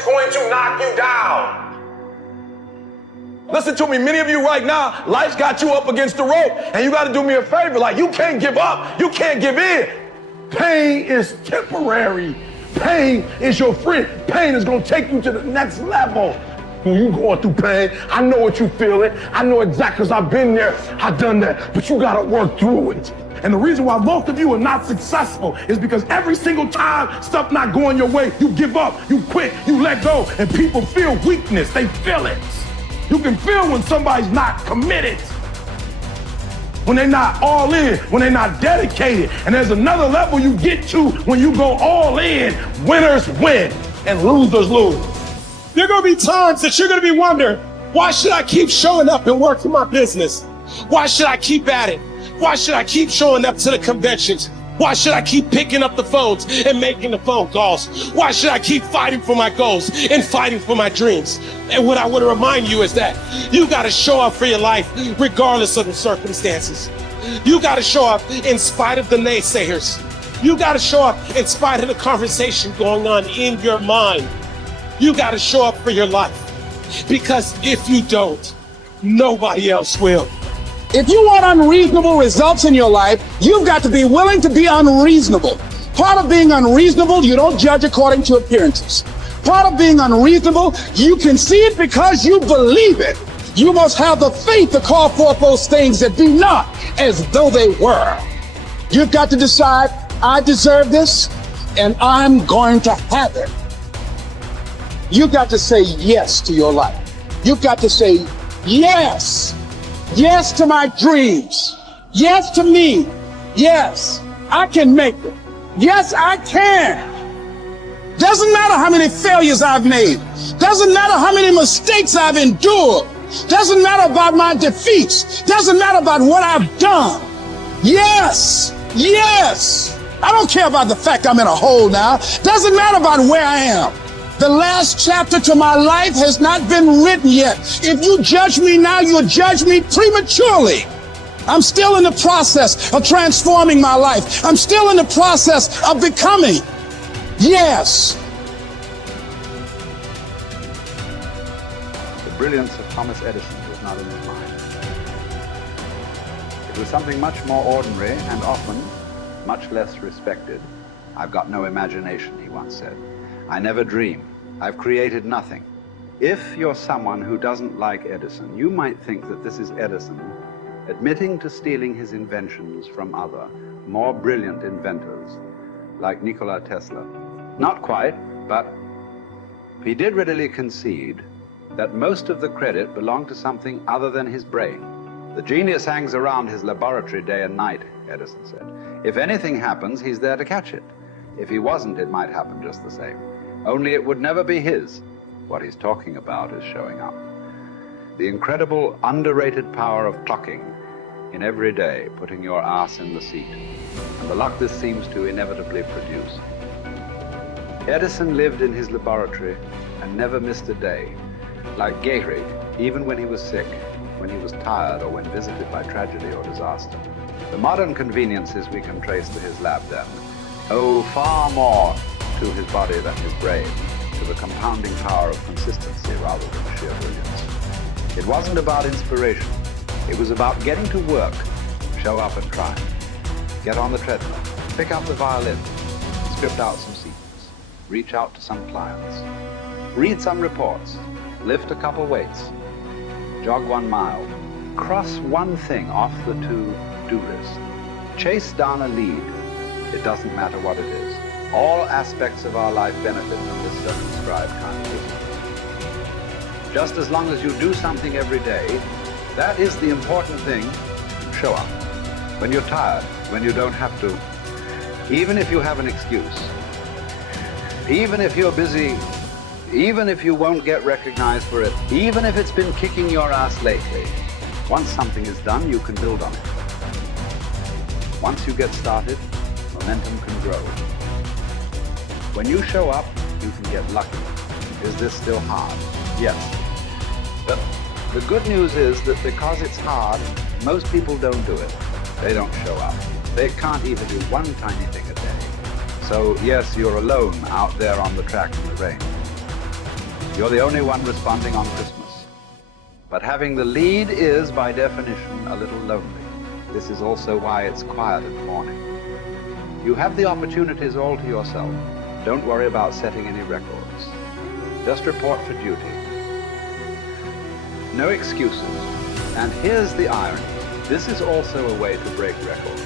is going to knock you down. Listen to me, many of you right now, life's got you up against the rope, and you got to do me a favor. Like, you can't give up. You can't give in. Pain is temporary. Pain is your friend. Pain is going to take you to the next level. When you going through pain, I know what you feeling. I know exactly, because I've been there. I've done that. But you got to work through it. And the reason why most of you are not successful is because every single time stuff not going your way, you give up, you quit, you let go, and people feel weakness. They feel it. You can feel when somebody's not committed, when they're not all in, when they're not dedicated. And there's another level you get to when you go all in. Winners win and losers lose. There are going to be times that you're going to be wondering, why should I keep showing up and working my business? Why should I keep at it? Why should I keep showing up to the conventions? Why should I keep picking up the phones and making the phone calls? Why should I keep fighting for my goals and fighting for my dreams? And what I want to remind you is that you got to show up for your life regardless of the circumstances. You got to show up in spite of the naysayers. You got to show up in spite of the conversation going on in your mind. You got to show up for your life, because if you don't, nobody else will. If you want unreasonable results in your life, you've got to be willing to be unreasonable. Part of being unreasonable, you don't judge according to appearances. Part of being unreasonable, you can see it because you believe it. You must have the faith to call forth those things that be not as though they were. You've got to decide, I deserve this, and I'm going to have it. You've got to say yes to your life. You've got to say yes. Yes to my dreams. Yes to me. Yes, I can make it. Yes, I can. Doesn't matter how many failures I've made. Doesn't matter how many mistakes I've endured. Doesn't matter about my defeats. Doesn't matter about what I've done. Yes, yes. I don't care about the fact I'm in a hole now. Doesn't matter about where I am. The last chapter to my life has not been written yet. If you judge me now, you'll judge me prematurely. I'm still in the process of transforming my life. I'm still in the process of becoming. Yes. The brilliance of Thomas Edison was not in his mind. It was something much more ordinary and often much less respected. I've got no imagination, he once said. I never dream. I've created nothing. If you're someone who doesn't like Edison, you might think that this is Edison admitting to stealing his inventions from other, more brilliant inventors, like Nikola Tesla. Not quite, but he did readily concede that most of the credit belonged to something other than his brain. The genius hangs around his laboratory day and night, Edison said. If anything happens, he's there to catch it. If he wasn't, it might happen just the same. Only it would never be his. What he's talking about is showing up. The incredible, underrated power of clocking in every day, putting your ass in the seat, and the luck this seems to inevitably produce. Edison lived in his laboratory and never missed a day. Like Gehrig, even when he was sick, when he was tired, or when visited by tragedy or disaster. The modern conveniences we can trace to his lab then owe far more to his body than his brain, to the compounding power of consistency rather than sheer brilliance. It wasn't about inspiration. It was about getting to work, show up and try. Get on the treadmill, pick up the violin, script out some sequences, reach out to some clients, read some reports, lift a couple weights, jog 1 mile, cross one thing off the to-do list, chase down a lead. It doesn't matter what it is. All aspects of our life benefit from this circumscribed kind of business. Just as long as you do something every day, that is the important thing. Show up. When you're tired, when you don't have to, even if you have an excuse, even if you're busy, even if you won't get recognized for it, even if it's been kicking your ass lately, once something is done, you can build on it. Once you get started, momentum can grow. When you show up, you can get lucky. Is this still hard? Yes. But the good news is that because it's hard, most people don't do it. They don't show up. They can't even do one tiny thing a day. So yes, you're alone out there on the track in the rain. You're the only one responding on Christmas. But having the lead is, by definition, a little lonely. This is also why it's quiet in the morning. You have the opportunities all to yourself. Don't worry about setting any records. Just report for duty. No excuses. And here's the irony. This is also a way to break records.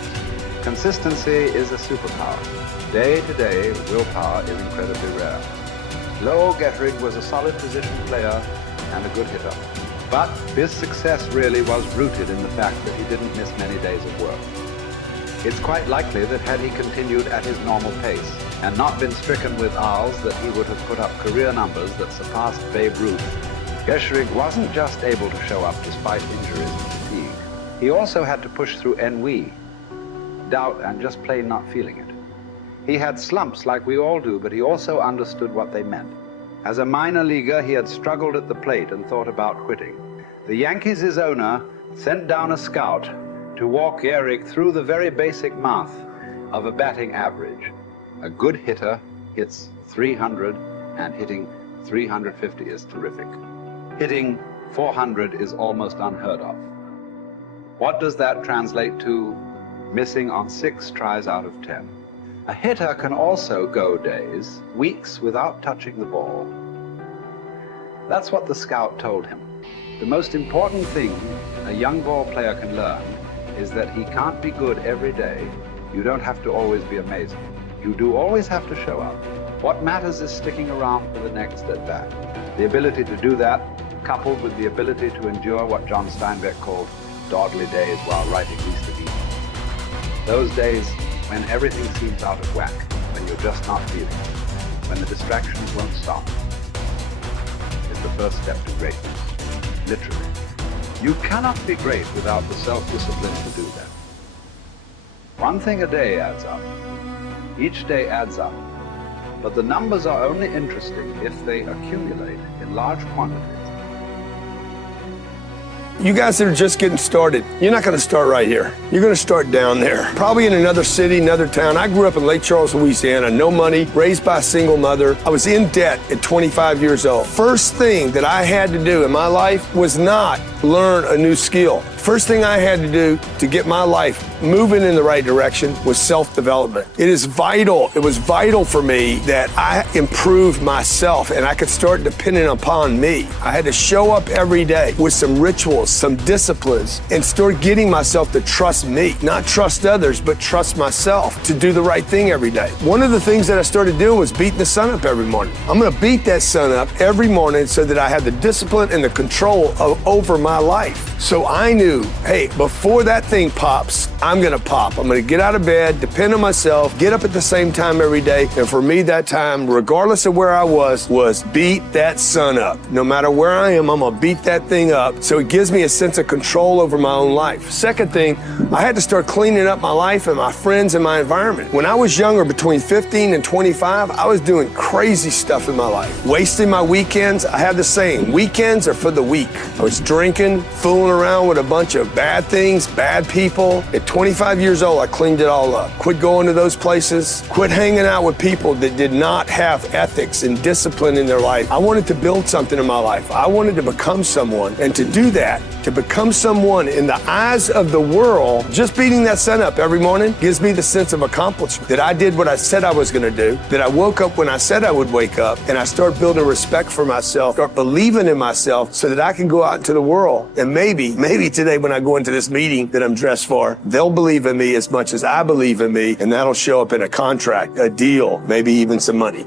Consistency is a superpower. Day to day, willpower is incredibly rare. Lowell Gettrig was a solid position player and a good hitter. But his success really was rooted in the fact that he didn't miss many days of work. It's quite likely that had he continued at his normal pace and not been stricken with R's, that he would have put up career numbers that surpassed Babe Ruth. Gettrig wasn't just able to show up despite injuries and fatigue. He also had to push through ennui, doubt, and just plain not feeling it. He had slumps like we all do, but he also understood what they meant. As a minor leaguer, he had struggled at the plate and thought about quitting. The Yankees' owner sent down a scout to walk Gehrig through the very basic math of a batting average. A good hitter hits 300, and hitting 350 is terrific. Hitting 400 is almost unheard of. What does that translate to? Missing on 6 tries out of 10. A hitter can also go days, weeks without touching the ball. That's what the scout told him. The most important thing a young ball player can learn is that he can't be good every day. You don't have to always be amazing. You do always have to show up. What matters is sticking around for the next at-bat. The ability to do that, coupled with the ability to endure what John Steinbeck called dawdly days while writing Easter Eve. Those days when everything seems out of whack, when you're just not feeling it, when the distractions won't stop, is the first step to greatness, literally. You cannot be great without the self-discipline to do that. One thing a day adds up. Each day adds up. But the numbers are only interesting if they accumulate in large quantities. You guys that are just getting started, you're not going to start right here. You're going to start down there, probably in another city, another town. I grew up in Lake Charles, Louisiana, no money, raised by a single mother. I was in debt at 25 years old. First thing that I had to do in my life was not learn a new skill. First thing I had to do to get my life moving in the right direction was self-development. It is vital. It was vital for me that I improved myself and I could start depending upon me. I had to show up every day with some rituals, some disciplines, and start getting myself to trust me, not trust others, but trust myself to do the right thing every day. One of the things that I started doing was beating the sun up every morning. I'm going to beat that sun up every morning so that I have the discipline and the control over my life. So I knew, hey, before that thing pops, I'm going to pop. I'm going to get out of bed, depend on myself, get up at the same time every day. And for me, that time, regardless of where I was beat that sun up. No matter where I am, I'm going to beat that thing up. So it gives me a sense of control over my own life. Second thing, I had to start cleaning up my life and my friends and my environment. When I was younger, between 15 and 25, I was doing crazy stuff in my life. Wasting my weekends. I have the saying, weekends are for the weak. I was drinking, fooling around with a bunch of bad things, bad people. At 25 years old, I cleaned it all up. Quit going to those places. Quit hanging out with people that did not have ethics and discipline in their life. I wanted to build something in my life. I wanted to become someone. And to do that, to become someone in the eyes of the world, just beating that sun up every morning gives me the sense of accomplishment that I did what I said I was going to do, that I woke up when I said I would wake up, and I start building respect for myself, start believing in myself so that I can go out into the world. And maybe today when I go into this meeting that I'm dressed for, they'll believe in me as much as I believe in me, and that'll show up in a contract, a deal, maybe even some money.